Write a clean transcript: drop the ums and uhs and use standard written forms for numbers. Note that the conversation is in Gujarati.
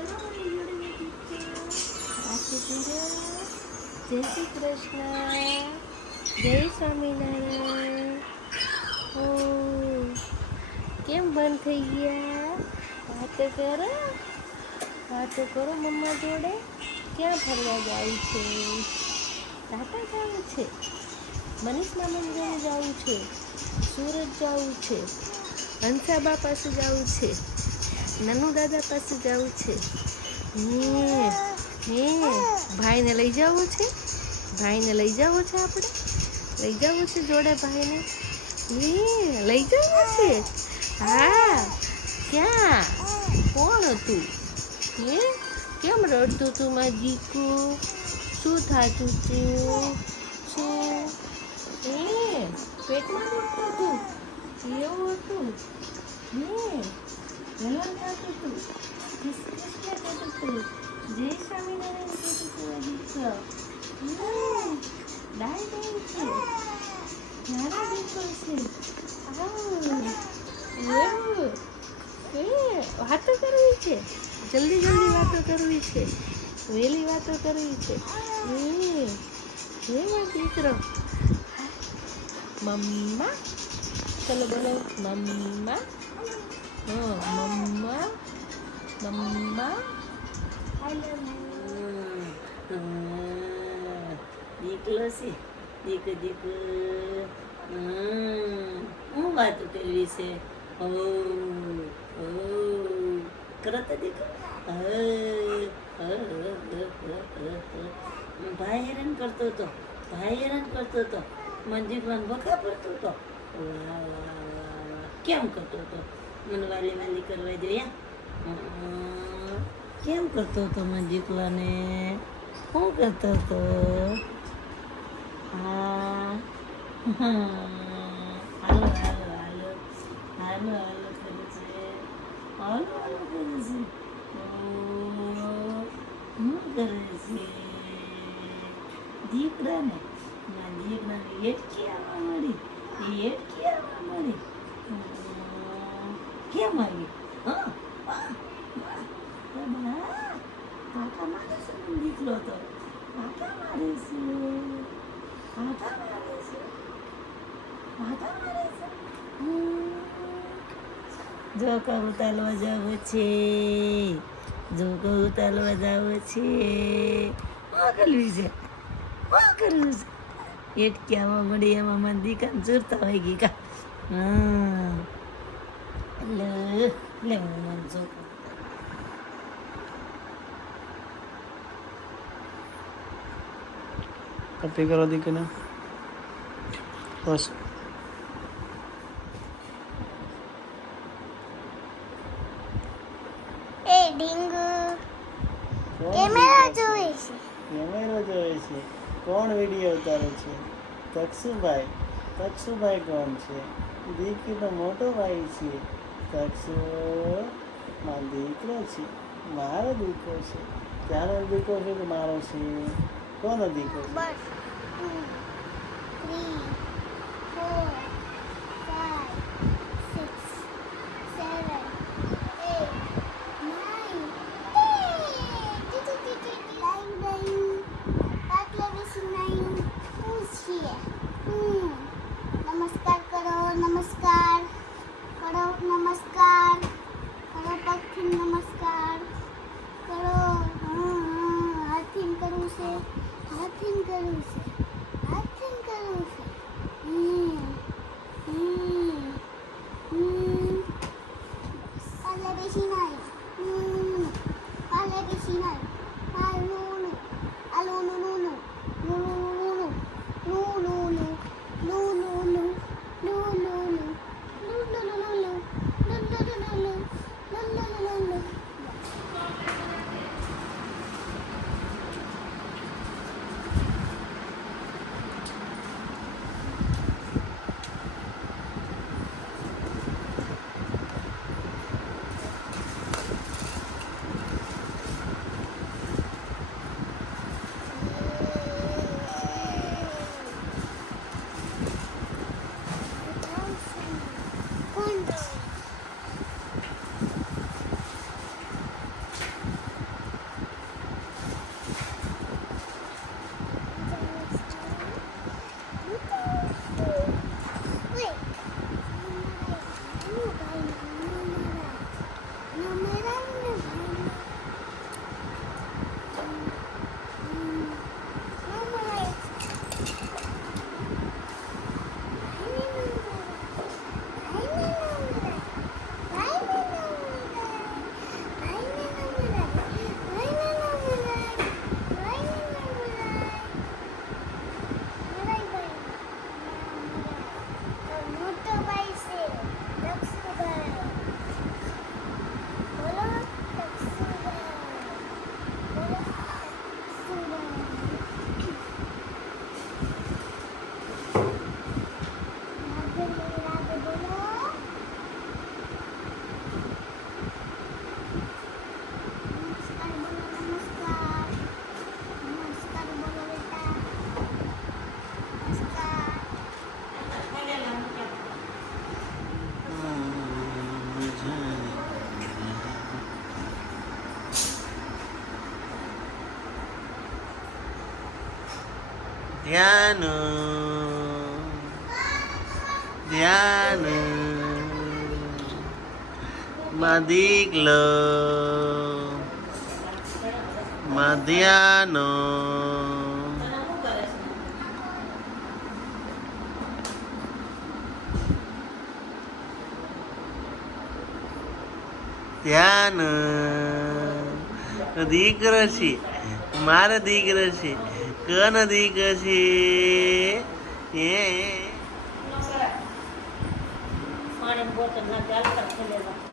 કરો મારી જોડે આરતી કરો. જય શ્રી કૃષ્ણ. જય સ્વામિનારાયણ. ઓ કેમ બંધ થઈ ગયા? વાતો કરો, વાતો કરો મમ્મા જોડે. ક્યાં ફરવા જવું છે? ટાટા જવું છે? મનીષ મામા જોડે જવું છે? સુરત જવું છે? હંસાબા પાસે જવું છે? નનુ દાદા પાસે જવું છે? હે ભાઈને લઈ જવું છે? ભાઈને લઈ જવું છે? આપણે લઈ જવું છે જોડે ભાઈને? લઈ જવું છે? હા. ક્યાં? કોણ હતું? કેમ રડતું તું મારું દીકુ? શું થતું તું? શું પેટમાં દુખતું તું? એવું હતું? હલન થતું તું? કૃષ્ણ કહેતું તું? જય સ્વામિનારાયણ કહેતું તું આ દીકરો? ડાય ડાય છે? નાના દીકરો છે? એવું વાતો કરવી છે? જલ્દી જલ્દી વાતો કરવી છે? વહેલી વાતો કરવી છે? મારો દીકરો. મમ્મા ચલો બોલો મમ્મા. મમ્મા મમ્મા. દીકલો છે? દીકુ દીકુ હું વાતો કરવી છે? કરો તો દીકુ. ભાઈ હેરાન કરતો હતો. મંજીકવાન બકા પડતો હતો. કેમ કરતો હતો? મને વાલી વાલી કરવા જોઈએ. કેમ કરતો હતો મંજીકવાને? શું કરતો હતો? હા હાલો હાલો હાલો હાલો હાલો કરે છે. હાલો હાલો કરે છે. શું કરે છે? દીકરાને એટકી આવવા મળી. કેમ આવી? કાકા મારે છે ને દીકરો તો. કાકા મારે છે. જો કહું તાલવા જવું છે. કરવી છે. એટકી આવવા મળી એમાં મને દીકાને ચૂરતા હોય ગઈ કા. લે હું જો કપી કરો દીકરીને બસ. કેમેરા જોવે છે. કોણ વિડીયો ઉતારે છે? તક્ષુભાઈ કોણ છે? દીકરીનો મોટો ભાઈ છે. તક્ષુ મારો દીકરો છે. મારો દીકરો છે. ત્યાંનો દીકરો છે કે મારો છે? કોનો દીકરો છે? બસ 2 3 4 5 6 7 નમસ્કાર કરો. નમસ્કાર કરો. નમસ્કાર કરો. પગથી નમસ્કાર કરો. હાથથી કરવું છે. હાથથી કરવું છે. હાથથી કરવું છે. પાલે બેસી નાય. પાલે બેસી નાય. આલુનું આલુનું નું ધ્યાન ધ્યાન માં દીકલો માં ધ્યાન ધ્યાન દીકરો છે મારો દીકરો છે કોનો દીકરો છે એ પાણી બોતલ ના ચાલતા